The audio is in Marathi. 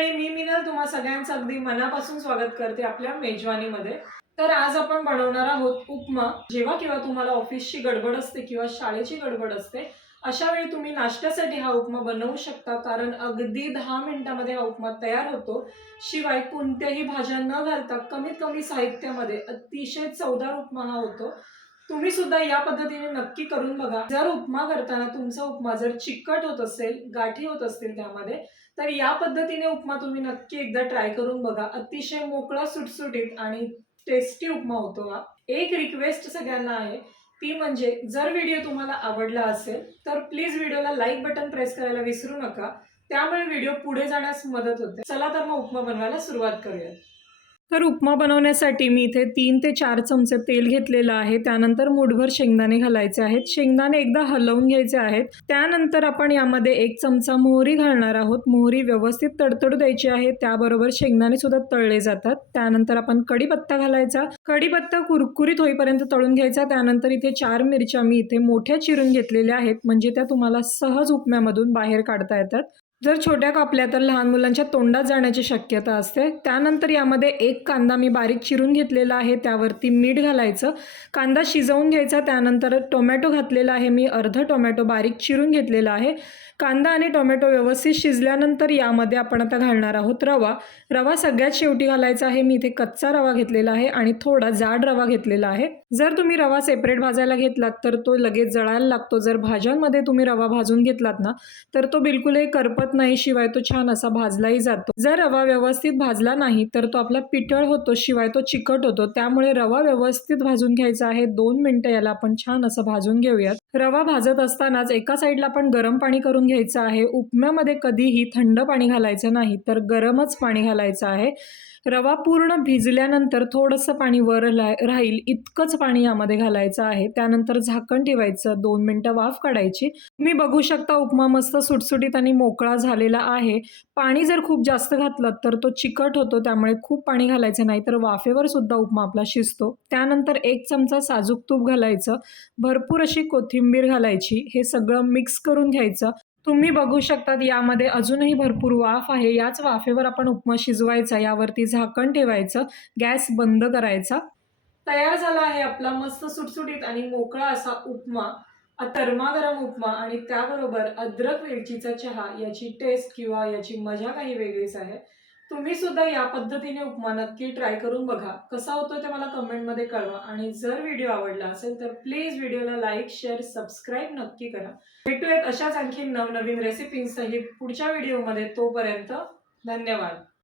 मंडळी, मी मिनल तुम्हा सगळ्यांचं अगदी मनापासून स्वागत करते आपल्या मेजवानीमध्ये। तर आज आपण बनवणार आहोत उपमा। जेव्हा केव्हा तुम्हाला ऑफिसची गडबड असते किंवा शाळेची गडबड असते, अशा वेळी तुम्ही नाश्त्यासाठी हा उपमा बनवू शकता, कारण अगदी 10 मिनिटांमध्ये हा उपमा तयार होतो। शिवाय कोणत्याही भाज्या न घालता कमीत कमी साहित्यामध्ये अतिशय चवदार उपमा हा होतो। तुम्ही सुद्धा या पद्धतीने नक्की करून बघा। जर उपमा करताना तुमचा उपमा जर चिकट होत असेल, गाठी होत असतील त्यामध्ये, तर या पद्धतीने उपमा तुम्ही नक्की एकदा ट्राय करून बघा। अतिशय मोकळा, सुटसुटीत आणि टेस्टी उपमा होतो हा। एक रिक्वेस्ट सगळ्यांना आहे, ती म्हणजे जर व्हिडिओ तुम्हाला आवडला असेल तर प्लीज व्हिडिओला लाईक बटन प्रेस करायला विसरू नका, त्यामुळे व्हिडिओ पुढे जाण्यास मदत होते। चला तर मग उपमा बनवायला सुरुवात करूया। तर उपमा बनवण्यासाठी मी इथे 3 ते 4 चमचे तेल घेतलेलं आहे। त्यानंतर मूठभर शेंगदाणे घालायचे आहेत। शेंगदाणे एकदा हलवून घ्यायचे आहेत। त्यानंतर आपण यामध्ये 1 चमचा मोहरी घालणार आहोत। मोहरी व्यवस्थित तडतडू द्यायची आहे, त्याबरोबर शेंगदाणे सुद्धा तळले जातात। त्यानंतर आपण कढीपत्ता घालायचा। कढीपत्ता कुरकुरीत होईपर्यंत तळून घ्यायचा। त्यानंतर इथे 4 मिरच्या मी इथे मोठ्या चिरून घेतलेल्या आहेत, म्हणजे त्या तुम्हाला सहज उपम्यामधून बाहेर काढता येतात। जर छोट्या कापल्या तर लहान मुलांच्या तोंडात जाण्याची शक्यता असते। त्यानंतर यामध्ये 1 कांदा मी बारीक चिरून घेतलेला आहे, त्यावरती मीठ घालायचं। कांदा शिजवून घ्यायचा। त्यानंतर टोमॅटो घातलेला आहे मी, अर्धा टोमॅटो बारीक चिरून घेतलेला आहे। कांदा आणि टोमॅटो व्यवस्थित शिजल्यानंतर यामध्ये आपण आता घालणार आहोत रवा। रवा सगळ्यात शेवटी घालायचा आहे। मी इथे कच्चा रवा घेतलेला आहे आणि थोडा जाड रवा घेतलेला आहे। जर तुम्ही रवा सेपरेट भाजायला घेतलात तर तो लगेच जळायला लागतो। जर भाज्यांमध्ये तुम्ही रवा भाजून घेतलात ना, तर तो बिलकुलही करपत नाही, शिवाय तो छान असा भाजलाही जातो। जर रवा व्यवस्थित भाजला नाही तर तो आपला पिठळ होतो, शिवाय तो चिकट होतो। त्यामुळे रवा व्यवस्थित भाजून घ्यायचा आहे। 2 मिनिटं याला आपण छान असं भाजून घेऊयात। रवा भाजत असतानाच एका साईडला आपण गरम पाणी करून घ्यायचं आहे। उपम्यामध्ये कधीही थंड पाणी घालायचं नाही, तर गरमच पाणी घालायचं आहे। रवा पूर्ण भिजल्यानंतर थोडंसं पाणी वर राहील इतकंच पाणी यामध्ये घालायचं आहे। त्यानंतर झाकण ठेवायचं, 2 मिनिटं वाफ काढायची। तुम्ही बघू शकता उपमा मस्त सुटसुटीत आणि मोकळा झालेला आहे। पाणी जर खूप जास्त घातलं तर तो चिकट होतो, त्यामुळे खूप पाणी घालायचं नाही, तर वाफेवर सुद्धा उपमा आपला शिजतो। त्यानंतर 1 चमचा साजूक तूप घालायचं, भरपूर अशी कोथिंबीर घालायची। हे सगळं मिक्स करून घ्यायचं। तुम्ही बघू शकतात यामध्ये अजूनही भरपूर वाफ आहे। याच वाफेवर आपण उपमा शिजवायचा। यावरती झाकण ठेवायचं, गॅस बंद करायचा। तयार झाला आहे आपला मस्त सुटसुटीत आणि मोकळा असा उपमा। गरमागरम उपमा आणि त्याबरोबर अद्रक वेलचीचा चहा, याची टेस्ट किंवा याची मजा काही वेगळीच आहे। तुम्ही सुद्धा या पद्धतीने उपमा नक्की ट्राय करून बघा। कसा होतो ते मला कमेंटमध्ये कळवा, आणि जर व्हिडिओ आवडला असेल तर प्लीज व्हिडिओला लाईक, शेअर, सबस्क्राईब नक्की करा। भेटूयात अशाच आणखी नवनवीन रेसिपींसहित पुढच्या व्हिडिओमध्ये। तोपर्यंत धन्यवाद।